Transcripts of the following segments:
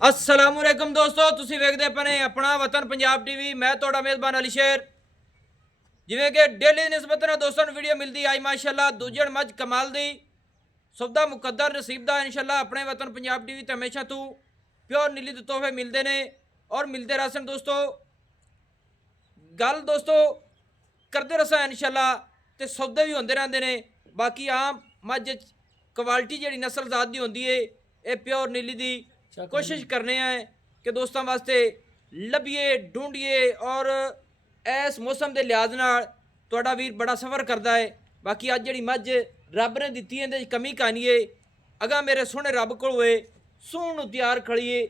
अस्सलामुअलैकुम दोस्तों, ਤੁਸੀਂ ਵੇਖਦੇ ਪਏ ਆਪਣਾ ਵਤਨ ਪੰਜਾਬ ਟੀਵੀ। ਮੈਂ ਤੁਹਾਡਾ ਮੇਜ਼ਬਾਨ ਅਲੀ ਸ਼ੇਰ। ਜਿਵੇਂ ਕਿ ਡੇਲੀ ਨਿਸਬਤ ਨਾਲ ਦੋਸਤਾਂ ਨੂੰ ਵੀਡੀਓ ਮਿਲਦੀ ਆਈ ਮਾਸ਼ਾਅੱਲਾ ਦੂਜਣ ਮੱਝ ਕਮਾਲ ਦੀ ਸੌਦਾ ਮੁਕੱਦਰ ਨਸੀਬ ਦਾ ਇਨਸ਼ਾਅੱਲਾ ਆਪਣੇ ਵਤਨ ਪੰਜਾਬ ਟੀਵੀ ਤੇ ਹਮੇਸ਼ਾ ਤੋਂ ਪਿਓਰ ਨੀਲੀ ਦੇ ਤੋਹਫੇ ਮਿਲਦੇ ਨੇ ਔਰ ਮਿਲਦੇ ਰਹਿਣ ਦੋਸਤੋ। ਗੱਲ ਦੋਸਤੋ ਕਰਦੇ ਰਸਾਂ ਇਨਸ਼ਾਅੱਲਾ ਤੇ ਸੌਦੇ ਵੀ ਹੁੰਦੇ ਰਹਿੰਦੇ ਨੇ। ਬਾਕੀ ਆਮ ਮੱਝ ਕੁਆਲਿਟੀ ਜਿਹੜੀ ਨਸਲ ਜ਼ਾਤ ਦੀ ਹੁੰਦੀ ਏ ਇਹ ਪਿਓਰ ਨੀਲੀ ਦੀ कोशिश करने हैं कि दोस्तों वास्ते लभीए ढूंढिए और इस मौसम के लिहाज नाल तुहाडा वीर बड़ा सफ़र करता है। बाकी अज जिहड़ी मझ रब ने दित्ती है कमी कहानी है अगा मेरे सोहने रब कोल होए सूण नूं तैयार खड़ीए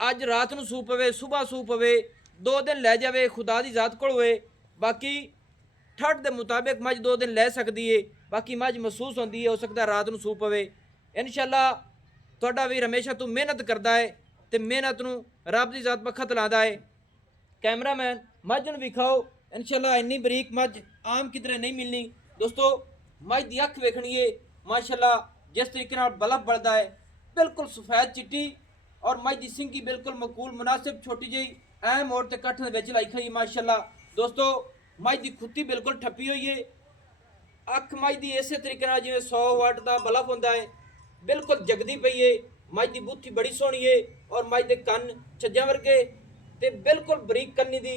अज रात नूं सूप पवे सुबह सूप पवे 2 दिन लै जावे खुदा दी जात कोल होए। बाकी ठंड के मुताबिक मझ 2 दिन लै सकती है। बाकी मझ महसूस होती है हो सकता है रात नूं सूप पवे। इंशाअल्लाह ਤੁਹਾਡਾ ਵੀਰ ਹਮੇਸ਼ਾ ਤੋਂ ਮਿਹਨਤ ਕਰਦਾ ਹੈ ਤੇ ਮਿਹਨਤ ਨੂੰ ਰੱਬ ਦੀ ਜ਼ਾਤ ਬਖਤ ਲਾਦਾ ਹੈ। ਕੈਮਰਾਮੈਨ ਮੱਝ ਨੂੰ ਵਿਖਾਓ ਇਨਸ਼ਾਅੱਲਾ ਇੰਨੀ ਬਰੀਕ ਮੱਝ ਆਮ ਕਿਧਰੇ ਨਹੀਂ ਮਿਲਣੀ ਦੋਸਤੋ। ਮੱਝ ਦੀ ਅੱਖ ਵੇਖਣੀ ਹੈ ਮਾਸ਼ਾਅੱਲਾ ਜਿਸ ਤਰੀਕੇ ਨਾਲ ਬਲਬ ਬਲਦਾ ਹੈ ਬਿਲਕੁਲ ਸਫੈਦ ਚਿੱਟੀ ਔਰ ਮੱਝ ਦੀ ਸਿੰਗੀ ਬਿਲਕੁਲ ਮਕੂਲ ਮੁਨਾਸਿਬ ਛੋਟੀ ਜਿਹੀ ਐ ਮੋੜ ਤੇ ਕੱਠ ਦੇ ਵਿੱਚ ਲਾਈ ਖੜੀ ਮਾਸ਼ਾਅੱਲਾ ਦੋਸਤੋ। ਮੱਝ ਦੀ ਖੁੱਤੀ ਬਿਲਕੁਲ ਠੱਪੀ ਹੋਈ ਹੈ। ਅੱਖ ਮੱਝ ਦੀ ਇਸੇ ਤਰੀਕੇ ਨਾਲ ਜਿਵੇਂ 100 ਵਾਟ ਦਾ ਬਲਬ ਹੁੰਦਾ ਹੈ बिल्कुल जगदी पई है। मझ की बूथी बड़ी सोहनी है और मझ के कन छज्जा वर्गे ते बिल्कुल बरीक कन्नी दी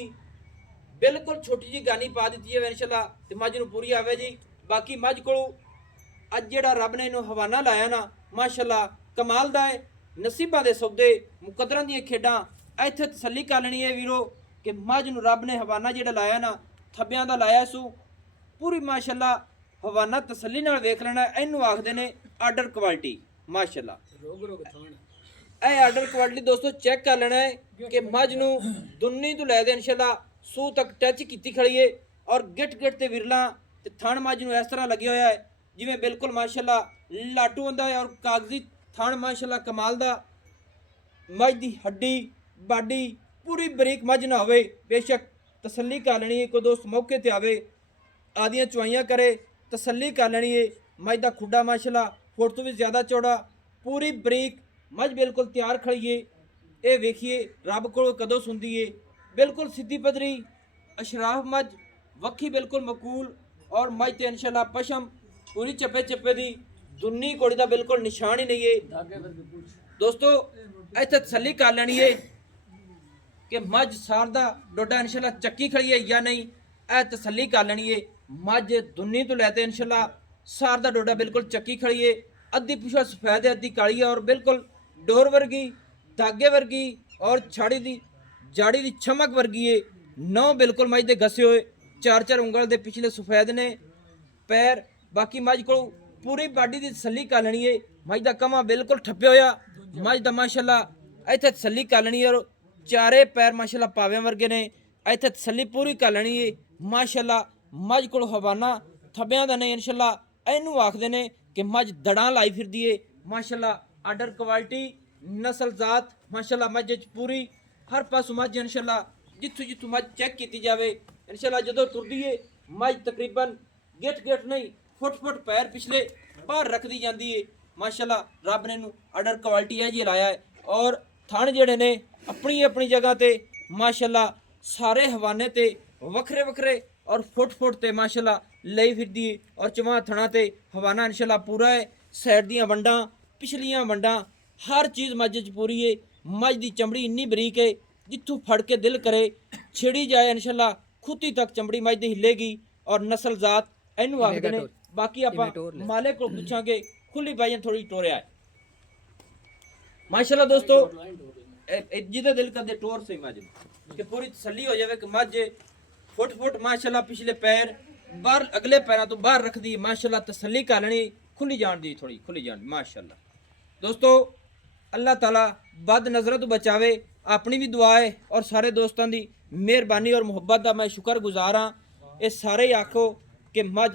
बिल्कुल छोटी जी गानी पा दी है इंशाअल्लाह ते मझ नूं पूरी आवे जी। बाकी मझ को अज जिहड़ा रब ने इहनूं हवाना लाया ना माशाअल्लाह कमाल दा है। नसीबां दे सौदे मुकद्दरां दी खेडां इत्थे तसल्ली कर लैनी है वीरो कि मझ नूं रब ने हवाना जिहड़ा लाया ना थब्बियां दा लाया सू पूरी माशाअल्लाह हवाना तसल्ली नाल वेख लेना। इहनूं आखदे ने आर्डर क्वालिटी माशाअल्लाह। ਇਹ ਆਰਡਰ ਕੁਆਲਿਟੀ ਦੋਸਤੋ ਚੈੱਕ ਕਰ ਲੈਣਾ ਹੈ ਕਿ ਮੱਝ ਨੂੰ ਦੁੰਨੀ ਤੋਂ ਲੈ ਦੇ ਇਨਸ਼ਾਅੱਲਾ ਸੂ ਤੱਕ ਟੱਚ ਕੀਤੀ ਖੜੀ ਏ ਔਰ ਗਿੱਟ ਗਿੱਟ ਤੇ ਵਿਰਲਾ ਤੇ ਥਣ ਮੱਝ ਨੂੰ ਇਸ ਤਰ੍ਹਾਂ ਲੱਗਿਆ ਹੋਇਆ ਹੈ ਜਿਵੇਂ ਬਿਲਕੁਲ ਮਾਸ਼ਾਅੱਲਾ ਲਾਟੂ ਹੁੰਦਾ ਹੈ ਔਰ ਕਾਗਜ਼ੀ ਥਣ ਮਾਸ਼ਾਅੱਲਾ ਕਮਾਲ ਦਾ। ਮੱਝ ਦੀ ਹੱਡੀ ਬਾਡੀ ਪੂਰੀ ਬਰੀਕ ਮੱਝ ਨਾ ਹੋਵੇ ਬੇਸ਼ੱਕ ਤਸੱਲੀ ਕਰ ਲੈਣੀ ਹੈ। ਕੋਈ ਦੋਸਤ ਮੌਕੇ ਤੇ ਆਵੇ ਆਦੀਆਂ ਚੁਆਈਆਂ करे तसल्ली कर लेनी है। मझ का खुडा माशाअल्लाह फुट तो भी ज़्यादा चौड़ा पूरी बरीक मझ बिल्कुल तैयार खड़ी है। ये वेखिए रब को कदों सुनती है बिल्कुल सीधी पदरी अशराफ मझ वक्खी बिल्कुल मकूल और मझ तो इंशाअल्लाह पशम पूरी चप्पे चप्पे की दुन्नी कोड़ी का बिल्कुल निशान ही नहीं है दोस्तों। इत्थे तसल्ली कर लेनी है कि मझ सार दा डोडा इंशाअल्लाह चक्की खड़ी है या नहीं। यह तसल्ली कर लेनी है मझ दुन्नी तो लैते इंशाअल्लाह सार दा डोडा बिल्कुल चक्की खड़ी है। अद्धी पुछा सफेद है अद्धी काली है और बिल्कुल डोर वर्गी धागे वर्गी और छाड़ी दी जाड़ी दी चमक वर्गी है। नौ बिल्कुल मझ दे घसे हुए 4-4 उंगल दे पिछले सफेद ने पैर। बाकी मझ को पूरी बाडी की तसल्ली कर लेनी है। मझ का कमा बिल्कुल ठप्पे होया मझ का माशाअल्लाह इत्थे तसल्ली कर लेनी है और चारे पैर माशाअल्लाह पाव्यां वर्गे ने इत्थे तसल्ली पूरी कर लेनी है माशाअल्लाह। मझ को हवाना थब्बियां दा नहीं इंशाअल्लाह इहनूं आखदे ने कि मझ दड़ां लाई फिरदी है माशाअल्लाह। आर्डर क्वालिटी नस्ल जात माशाअल्लाह मझ पूरी हर पासों मझ इंशाअल्लाह जिथों जिथों मझ चेक की जाए इंशाअल्लाह जदों तुरदी है मझ तकरीबन गिट गिट नहीं फुट फुट पैर पिछले बाहर रख दी जाती है माशाअल्लाह। रब ने आर्डर क्वालिटी है जी लाया है और थण जिहड़े ने अपनी अपनी जगह ते माशाअल्लाह सारे हवाने ते वखरे वखरे और फुट फुट ते माशाअल्लाह लई फिरदी और चवा थणा ते हवाना इंशाअल्लाह पूरा है। साइड दियां वंडां पिछलियां वंडां हर चीज़ मझ च पूरी है। मझ दी चमड़ी इन्नी बरीक है जिथों फड़ के दिल करे छिड़ी जाए इंशाअल्लाह खुती तक चमड़ी मझ दी हिलेगी और नस्ल जात इहनूं आखदे ने। बाकी आपां मालिक को पुछांगे खुली पाइयां थोड़ी टोरिया है माशाअल्लाह दोस्तों। जिहदा दिल करदे टोर से मझ कि पूरी तसल्ली हो जाए कि मझ फुट फुट माशाअल्लाह पिछले पैर बाहर अगले पैरों तो बाहर रख दी माशाअल्लाह तसल्ली कर लेनी खुली जान दी थोड़ी खुली जान माशाअल्लाह दोस्तों। अल्लाह ताला बद नज़रों तो बचावे अपनी भी दुआ है और सारे दोस्तों की मेहरबानी और मुहब्बत का मैं शुक्रगुजार हाँ। ये सारे ही आखो कि मझ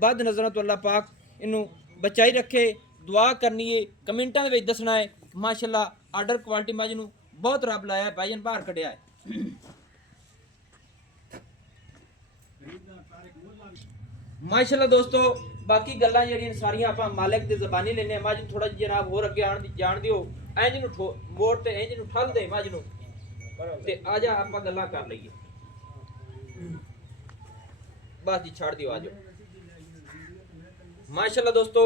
बद नज़रों तो अल्लाह पाक इनू बचाई रखे दुआ करनी है कमेंटा में दसना है माशाअल्लाह। आर्डर क्वालिटी मझ नूं बहुत रब लाया है भाईजन बाहर कढ़िया है माशाअल्लाह दोस्तों। बाकी गल्लां जिहड़ियां सारियां आपां मालिक दी ज़बानी लैने मझ थोड़ा जनाब होर अगे आण दी जाण दिओ ਇੰਜ ਨੂੰ ਮੋੜ ਤੇ ਇੰਜ ਨੂੰ ਠੱਲ ਦੇ ਮੱਝ ਨੂੰ ਤੇ ਆ ਜਾ ਆਪਾਂ ਗੱਲਾਂ ਕਰ ਲਈਏ। ਬਸ ਜੀ ਛੱਡ ਦਿਓ, ਆ ਜਾਓ। ਮਾਸ਼ਾਅੱਲਾ ਦੋਸਤੋ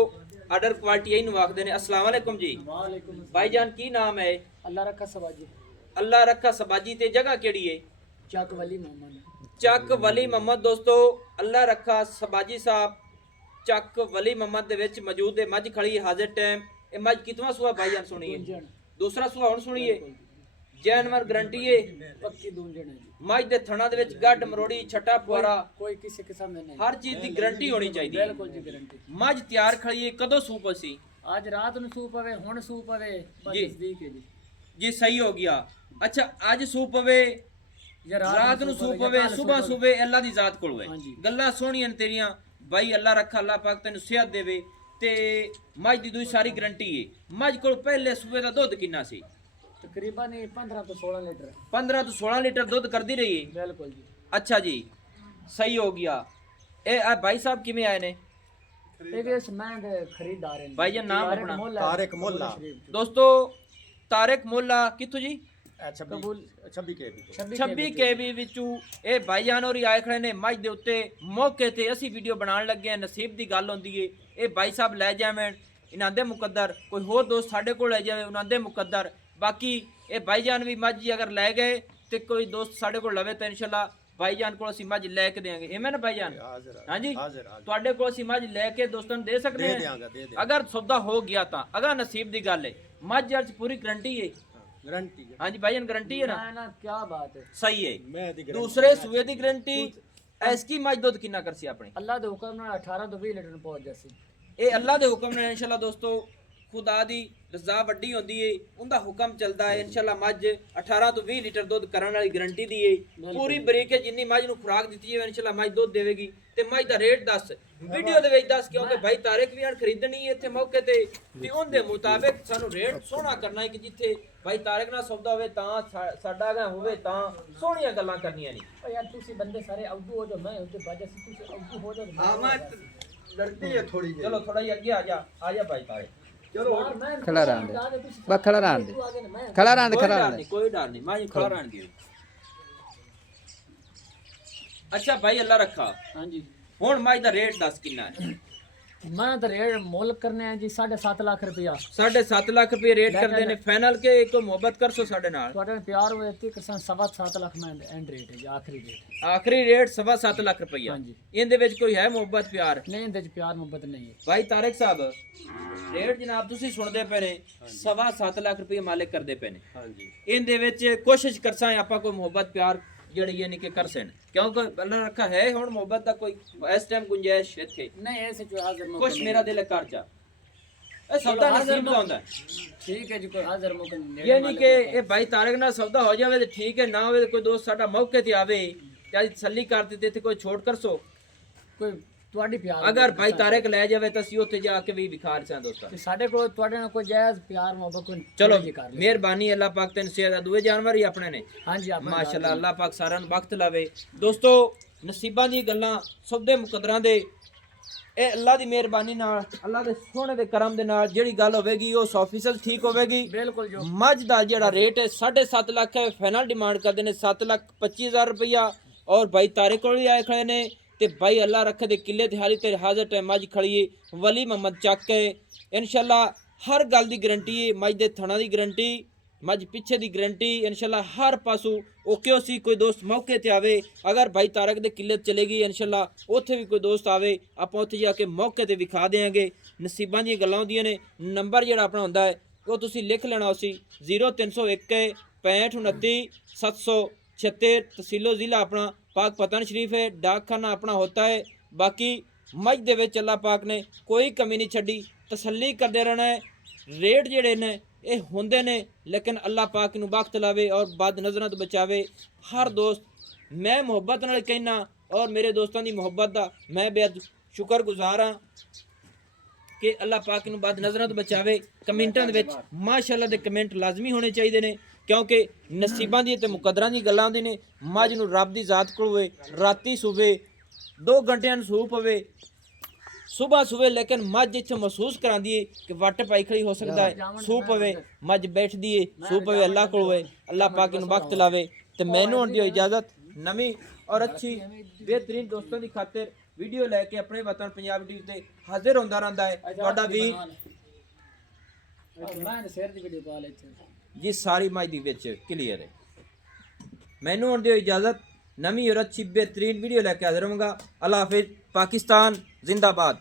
ਆਰਡਰ ਕੁਆਲਿਟੀ ਇਹਨੂੰ ਆਖਦੇ ਨੇ। अस्सलाम वालेकुम जी। वालेकुम भाईजान की नाम है? अल्लाह रखा सबाजी अल्लाह रखा सबाजी ते जगह केड़ी है? चक वली मोहम्मद ਚੱਕ ਵਲੀ ਮੁਹੰਮਦ। ਦੋਸਤੋ ਅੱਲਾ ਰੱਖਾ ਸਬਾਜੀ ਸਾਹਿਬ ਚੱਕ ਵਲੀ ਮੁਹੰਮਦ ਦੇ ਵਿੱਚ ਮੌਜੂਦ ਹੈ। ਮੱਝ ਖੜੀ ਹੈ ਹਾਜ਼ਰ ਟਾਈਮ। ਇਹ ਮੱਝ ਕਿਤਵਾ ਸੁਆ ਭਾਈਜਾਨ ਸੁਣੀਏ? ਦੂਸਰਾ ਸੁਆ ਹੁਣ ਸੁਣੀਏ। ਜੈਨਵਰ ਗਰੰਟੀ ਹੈ पक्की दूंजन है जी। ਮੱਝ ਦੇ ਥਣਾ ਦੇ ਵਿੱਚ ਗੱਡ ਮਰੋੜੀ ਛੱਟਾ ਪੁਆਰਾ कोई किसी किस्म में नहीं, ਹਰ ਚੀਜ਼ ਦੀ ਗਰੰਟੀ ਹੋਣੀ ਚਾਹੀਦੀ ਹੈ। बिल्कुल जी गारंटी। ਮੱਝ ਤਿਆਰ ਖੜੀ ਹੈ, ਕਦੋਂ ਸੂਪ ਸੀ? आज रात ਨੂੰ ਸੂਪ ਪਵੇ, ਹੁਣ ਸੂਪ ਪਵੇ, ਬਸ ਜੀ। ਨਜ਼ਦੀਕ ਹੈ ਜੀ। ਜੀ ਸਹੀ ਹੋ ਗਿਆ। ਅੱਛਾ ਅੱਜ ਸੂਪ ਪਵੇ, ਜਾਂ ਰਾਤ ਨੂੰ ਸੂਪ ਪਵੇ, ਸਵੇਰ ਸੂਬੇ ਅੱਲਾ ਦੀ ਜ਼ਾਤ ਕੋਲ ਹੋਏ। ਹਾਂਜੀ। ਗੱਲਾਂ ਸੋਹਣੀਆਂ ਨੇ ਤੇਰੀਆਂ ਭਾਈ। ਅੱਲਾ ਰੱਖਾ, ਅੱਲਾ ਪਾਕ ਤੈਨੂੰ ਸਿਹਤ ਦੇਵੇ। ਤੇ ਮੱਝ ਦੀ ਦੂਜੀ ਸਾਰੀ ਗਰੰਟੀ ਹੈ। ਮੱਝ ਕੋਲ ਪਹਿਲੇ ਸੂਬੇ ਦਾ ਦੁੱਧ ਕਿੰਨਾ ਸੀ? ਤਕਰੀਬਨ 15 ਤੋਂ 16 ਲੀਟਰ 15 ਤੋਂ 16 ਲੀਟਰ ਦੁੱਧ ਕਰਦੀ ਰਹੀ ਹੈ। ਬਿਲकुल ਜੀ। ਅੱਛਾ ਜੀ ਸਹੀ ਹੋ ਗਿਆ। ਇਹ ਆ ਭਾਈ ਸਾਹਿਬ ਕਿਵੇਂ ਆਏ ਨੇ? ਇਹਦੇ ਮੈਂ ਦੇ ਖਰੀਦਦਾਰ ਹਾਂ ਭਾਈ ਜੀ ਨਾਮ ਤਾਰਿਕ ਆਪਣਾ? ਮੋਲਾ। ਤਾਰਿਕ ਮੋਲਾ। ਦੋਸਤੋ ਤਾਰਿਕ ਮੋਲਾ ਕਿੱਥੋਂ ਜੀ? ਕਬੂਲ 26 ਕੇ ਵੀ 26 ਕੇਬੀ ਵਿੱਚੋਂ ਇਹ ਭਾਈਜਾਨ ਹੋਰੀ ਆਏ ਖੜੇ ਨੇ ਮੱਝ ਦੇ ਉੱਤੇ। ਮੌਕੇ ਤੇ ਅਸੀਂ ਵੀਡੀਓ ਬਣਾਉਣ ਲੱਗੇ ਆ। ਨਸੀਬ ਦੀ ਗੱਲ ਹੁੰਦੀ ਏ। ਇਹ ਭਾਈ ਸਾਹਿਬ ਲੈ ਜਾਵਣ ਇਹਨਾਂ ਦੇ ਮੁਕੱਦਰ, ਕੋਈ ਹੋਰ ਦੋਸਤ ਸਾਡੇ ਕੋਲ ਲੈ ਜਾਵੇ ਉਹਨਾਂ ਦੇ ਮੁਕੱਦਰ। ਬਾਕੀ ਇਹ ਭਾਈਜਾਨ ਵੀ ਮੱਝ ਅਗਰ ਲੈ ਗਏ ਤੇ ਕੋਈ ਦੋਸਤ ਸਾਡੇ ਕੋਲ ਲਵੇ ਤਾਂ ਇਨਸ਼ਾਅੱਲਾ ਭਾਈਜਾਨ ਕੋਲ ਅਸੀਂ ਮੱਝ ਲੈ ਕੇ ਦੇਵਾਂਗੇ। ਐਵੇਂ ਨਾ ਭਾਈਜਾਨ? ਹਾਂਜੀ ਤੁਹਾਡੇ ਕੋਲ ਅਸੀਂ ਮੱਝ ਲੈ ਕੇ ਦੋਸਤਾਂ ਨੂੰ ਦੇ ਸਕਦੇ ਹਾਂ ਅਗਰ ਸੌਦਾ ਹੋ ਗਿਆ ਤਾਂ। ਅਗਰ ਨਸੀਬ ਦੀ ਗੱਲ ਹੈ। ਮੱਝ ਅੱਜ ਪੂਰੀ ਗਰੰਟੀ ਹੈ। गारंटी है। ਹਾਂਜੀ ਭਾਈਜਾਨ ਗਰੰਟੀ ਹੈ ਨਾ? ਨਾ ਨਾ ਕੀ ਬਾਤ ਹੈ। ਸਹੀ ਹੈ। मैं दी ਦੂਸਰੇ ਸੂਏ ਦੀ ਗਰੰਟੀ। ਐਸਕੀ ਮੱਝ ਦੁੱਧ ਕਿੰਨਾ ਕਰਸੀ ਆਪਣੇ? ਅੱਲਾਹ ਦੇ ਹੁਕਮ ਨਾਲ 18 ਤੋਂ 20 ਲੀਟਰ ਨੂੰ ਪਹੁੰਚ ਜਾਸੀ। ਇਹ ਅੱਲਾ ਦੇ ਹੁਕਮ ਨਾਲ ਇਨਸ਼ਾਅੱਲਾ ਦੋਸਤੋ ਖੁਦਾ ਦੀ ਰਜ਼ਾ ਵੱਡੀ ਹੁੰਦੀ ਏ, ਉਹਦਾ ਹੁਕਮ ਚੱਲਦਾ ਹੈ। ਇਨਸ਼ਾਅੱਲਾ ਮੱਝ 18 ਤੋਂ 20 ਲੀਟਰ ਦੁੱਧ ਕਰਨ ਵਾਲੀ ਗਰੰਟੀ ਦੀ ਏ। ਪੂਰੀ ਬਰੀਕ ਹੈ। ਜਿੰਨੀ ਮੱਝ ਨੂੰ ਖੁਰਾਕ ਦਿੱਤੀ ਜਾਵੇ ਇਨਸ਼ਾਅੱਲਾ ਮੱਝ ਦੁੱਧ ਦੇਵੇਗੀ। ਤੇ ਮੱਝ ਦਾ ਰੇਟ ਦੱਸ ਵੀਡੀਓ ਦੇ ਵਿੱਚ ਦੱਸ, ਕਿਉਂਕਿ ਭਾਈ ਤਾਰਿਕ ਵੀ ਆਣ ਖਰੀਦਣੀ ਹੈ ਇੱਥੇ ਮੌਕੇ ਤੇ ਉਹਦੇ ਮੁਤਾਬਿਕ ਸਾਨੂੰ ਰੇਟ ਸੋਹਣਾ ਕਰਨਾ ਹੈ ਕਿ ਜਿੱਥੇ ਭਾਈ ਤਾਰਿਕ ਨਾਲ ਸੌਦਾ ਹੋਵੇ ਤਾਂ ਸਾਡਾ ਗਾ ਹੋਵੇ ਤਾਂ ਸੋਹਣੀਆਂ ਗੱਲਾਂ ਕਰਨੀਆਂ ਨੇ। ਓ ਯਾਰ ਤੁਸੀਂ ਬੰਦੇ ਸਾਰੇ ਅਉਦੂ ਹੋ ਜਾਓ, ਮੈਂ ਉਹਦੇ ਬਾਜਾ ਸੀ ਤੁਸੀਂ ਅਉਦੂ ਹੋ ਜਾਓ। हां मैं लड़ती है थोड़ी जी। ਚਲੋ ਥੋੜਾ ਜਿਹਾ ਅੱਗੇ ਆ ਜਾ ਭਾਈ ਤਾਰਿਕ। ਖੜਾ ਰਹਿਣ ਦੇ ਬਸ, ਖੜਾ ਰਹਿਣ ਦੇ, ਖੜਾ ਰਹਿਣ ਦੇ, ਖੜਾ ਰਹਿਣ ਦੇ। ਕੋਈ ਡਰ ਨਹੀਂ ਮੈਂ ਖੜਾ ਰਹਿਣ ਦੀ। ਅੱਛਾ ਭਾਈ ਅੱਲਾ ਰੱਖਾ। ਹਾਂਜੀ ਹੁਣ ਮੱਝ ਦਾ ਰੇਟ ਦੱਸ ਕਿੰਨਾ ਹੈ? मैं तो रेट मोल करने हैं जी 7.5 लाख रुपया। 7.5 ਲੱਖ ਰੁਪਏ ਰੇਟ ਕਰਦੇ ਨੇ ਫਾਈਨਲ ਕੇ ਕੋਈ ਮੁਹੱਬਤ ਕਰਸੋ ਸਾਡੇ ਨਾਲ? ਤੁਹਾਡੇ ਪਿਆਰ ਹੋਏ ਤੇ ਕਿਸਾਨ 7.5 ਲੱਖ ਮੈਂ ਐਂਡ ਰੇਟ ਹੈ ਜੀ, ਆਖਰੀ ਰੇਟ। ਆਖਰੀ ਰੇਟ 7.5 ਲੱਖ ਰੁਪਇਆ। ਹਾਂਜੀ। ਇਹਦੇ ਵਿੱਚ ਕੋਈ ਹੈ ਮੁਹੱਬਤ ਪਿਆਰ? ਨਹੀਂ ਇਹਦੇ ਚ ਪਿਆਰ ਮੁਹੱਬਤ ਨਹੀਂ ਹੈ ਭਾਈ ਤਾਰਿਕ ਸਾਹਿਬ ਰੇਟ ਜਨਾਬ ਤੁਸੀਂ ਸੁਣਦੇ ਪਏ ਨੇ 7.5 ਲੱਖ ਰੁਪਏ ਮਾਲਿਕ ਕਰਦੇ ਪਏ ਨੇ। हां जी। ਇਹਦੇ ਵਿੱਚ ਕੋਸ਼ਿਸ਼ ਕਰਸਾਂ ਆਪਾਂ ਕੋਈ ਮੁਹੱਬਤ ਪਿਆਰ ਜਿਹੜੀ ਇਹ ਨਹੀਂ ਕਿ ਕਰ ਸਨ, ਕਿਉਂਕਿ ਅੱਲਾ ਰੱਖਾ ਹੈ ਹੁਣ ਮੁਹੱਬਤ ਦਾ ਕੋਈ ਇਸ ਟਾਈਮ ਗੁੰਜਾਇਸ਼ ਇੱਥੇ ਨਹੀਂ ਐਸੇ ਜੋ ਹਾਜ਼ਰ ਮੌਕਾ ਕੁਛ ਮੇਰਾ ਦਿਲ ਕਰ ਜਾ। ਇਹ ਸੌਦਾ ਨਸੀਬ ਦਾ ਹੁੰਦਾ। ਠੀਕ ਹੈ ਜੀ, ਕੋਈ ਹਾਜ਼ਰ ਮੌਕਾ ਨਹੀਂ। ਇਹ ਨਹੀਂ ਕਿ ਇਹ ਭਾਈ ਤਾਰਿਕ ਨਾਲ ਸੌਦਾ ਹੋ ਜਾਵੇ ਤੇ ਠੀਕ ਹੈ, ਨਾ ਹੋਵੇ ਤੇ ਕੋਈ ਦੋਸਤ ਸਾਡਾ ਮੌਕੇ ਤੇ ਆਵੇ ਤੇ ਅੱਜ ਤਸੱਲੀ ਕਰ ਦਿੱਤੇ ਤੇ ਕੋਈ ਛੋਟ ਕਰਸੋ। ਕੋਈ ਤੁਹਾਡੀ ਪਿਆਰ ਅਗਰ ਭਾਈ ਤਾਰਿਕ ਲੈ ਜਾਵੇ ਤਾਂ ਅਸੀਂ ਉੱਥੇ ਜਾ ਕੇ ਵੀ ਵਿਖਾਰ ਸਾਂ ਦੋਸਤਾਂ। ਤੇ ਸਾਡੇ ਕੋਲ ਤੁਹਾਡੇ ਨਾਲ ਕੋਈ ਜਾਇਜ਼ ਪਿਆਰ ਮੁਹੱਬਤ ਕੋਈ ਚਲੋ ਨਹੀਂ ਕਰ ਲਿਆ। ਮਿਹਰਬਾਨੀ ਅੱਲਾਹ ਪਾਕ ਤੈਨੂੰ ਸਿਹਤ ਦੂਏ ਜਾਨਵਰ ਹੀ ਆਪਣੇ ਨੇ। ਹਾਂਜੀ ਆਪਾਂ ਮਾਸ਼ਾਅੱਲਾ ਅੱਲਾਹ ਪਾਕ ਸਾਰਿਆਂ ਨੂੰ ਵਕਤ ਲਾਵੇ। ਦੋਸਤੋ ਨਸੀਬਾਂ ਦੀ ਗੱਲਾਂ ਸੌਦੇ ਮੁਕੱਦਰਾਂ ਦੇ ਇਹ ਅੱਲਾਹ ਦੀ ਮਿਹਰਬਾਨੀ ਨਾਲ ਅੱਲਾਹ ਦੇ ਸੋਹਣੇ ਦੇ ਕਰਮ ਦੇ ਨਾਲ ਜਿਹੜੀ ਗੱਲ ਹੋਵੇਗੀ ਉਹ 100% ਠੀਕ ਹੋਵੇਗੀ। ਬਿਲਕੁਲ ਜੋ ਮੱਝ ਦਾ ਜਿਹੜਾ ਰੇਟ ਹੈ 7.5 ਲੱਖ ਹੈ। ਫਾਈਨਲ ਡਿਮਾਂਡ ਕਰਦੇ ਨੇ 7,25,000 ਰੁਪਇਆ। ਔਰ ਭਾਈ ਤਾਰਿਕ ਕੋਲ ਵੀ ਆਏ ਖੜੇ ਨੇ ਤੇ ਭਾਈ ਅੱਲਾਹ ਰੱਖੇ ਦੇ ਕਿੱਲੇ ਤੇ ਹਾਲੀ ਤੇ ਹਾਜ਼ਰ ਟਾਈਮ ਮੱਝ ਖੜੀ ਹੈ ਵਲੀ ਮੁਹੰਮਦ ਚੱਕ ਕੇ। ਇਨਸ਼ਾਅੱਲਾ ਹਰ ਗੱਲ ਦੀ ਗਰੰਟੀ ਹੈ। ਮੱਝ ਦੇ ਥਣਾ ਦੀ ਗਰੰਟੀ, ਮੱਝ ਪਿੱਛੇ ਦੀ ਗਰੰਟੀ ਇਨਸ਼ਾਅੱਲਾ ਹਰ ਪਾਸੋਂ ਓਕੇ ਹੋ ਸੀ। ਕੋਈ ਦੋਸਤ ਮੌਕੇ ਤੇ ਆਵੇ ਅਗਰ ਭਾਈ ਤਾਰਿਕ ਦੇ ਕਿੱਲੇ ਚਲੇਗੀ ਇਨਸ਼ਾਅੱਲਾ ਉੱਥੇ ਵੀ ਕੋਈ ਦੋਸਤ ਆਵੇ ਆਪਾਂ ਉੱਥੇ ਜਾ ਕੇ ਮੌਕੇ ਤੇ ਵਿਖਾ ਦੇਵਾਂਗੇ। ਨਸੀਬਾਂ ਦੀਆਂ ਗੱਲਾਂ ਹੁੰਦੀਆਂ ਨੇ। ਨੰਬਰ ਜਿਹੜਾ ਆਪਣਾ ਹੁੰਦਾ ਹੈ ਉਹ ਤੁਸੀਂ ਲਿਖ ਲੈਣਾ ਸੀ 0301 6529 776। तहसीलो ज़िला अपना पाक पतन शरीफ है। डाकखाना अपना होता है। बाकी मझ दे विच अल्लाह पाक ने कोई कमी नहीं छड्डी। तसल्ली करते रहना है। रेट जेड़े ने ये होंदे ने लेकिन अल्लाह पाक नूं बख्त लावे और बद नज़रां तो बचावे। हर दोस्त मैं मुहब्बत नाल कहना और मेरे दोस्तों की मुहब्बत दा मैं बेहद शुक्रगुजार हाँ कि अल्लाह पाक नूं बद नज़रां तो बचावे। कमेंटां दे विच माशाअल्लाह दे कमेंट लाजमी होने चाहिए ने क्योंकि नसीबां दी ते मुकद्दरां दी गल्लां हुंदी ने। मझ नूं रब दी ज़ात कोल होवे राती सूवे 2 घंटिਆਂ ਨੂੰ सूप होवे ਸੁਬਾਹ ਸਵੇਰ ਲੇਕਿਨ ਮੱਝ ਇੱਥੇ ਮਹਿਸੂਸ ਕਰਾਂਦੀ ਏ ਕਿ ਵੱਟ ਪਾਈ ਖੜੀ ਹੋ ਸਕਦਾ ਹੈ ਸੂ ਪਵੇ ਮੱਝ ਬੈਠਦੀ ਏ ਸੂ ਪਵੇ ਅੱਲਾਹ ਕੋਲ ਹੋਵੇ ਅੱਲਾਹ ਪਾਕ ਨੂੰ ਵਕਤ ਲਾਵੇ ਤੇ ਮੈਨੂੰ ਹੁਣ ਦਿਓ ਇਜਾਜ਼ਤ ਨਵੀਂ ਔਰ ਅੱਛੀ ਬਿਹਤਰੀਨ ਦੋਸਤਾਂ ਦੀ ਖਾਤਰ ਵੀਡੀਓ ਲੈ ਕੇ ਆਪਣੇ ਵਤਨ ਪੰਜਾਬ ਟੀਵੀ ਤੇ ਹਾਜ਼ਰ ਹੁੰਦਾ ਰਹਿੰਦਾ ਹੈ ਤੁਹਾਡਾ ਵੀਰ ਮੈਂ ਸ਼ੇਅਰ ਦੀ ਵੀਡੀਓ ਪਾ ਲੈ ਇੱਥੇ ਜੀ ਸਾਰੀ ਮੱਝ ਦੀ ਵਿੱਚ ਕਲੀਅਰ ਹੈ ਮੈਨੂੰ ਹੁਣ ਦਿਓ ਇਜਾਜ਼ਤ ਨਵੀਂ और अच्छी बेहतरीन वीडियो लेके हाजिर होऊंगा अल्लाह हाफिज पाकिस्तान जिंदाबाद।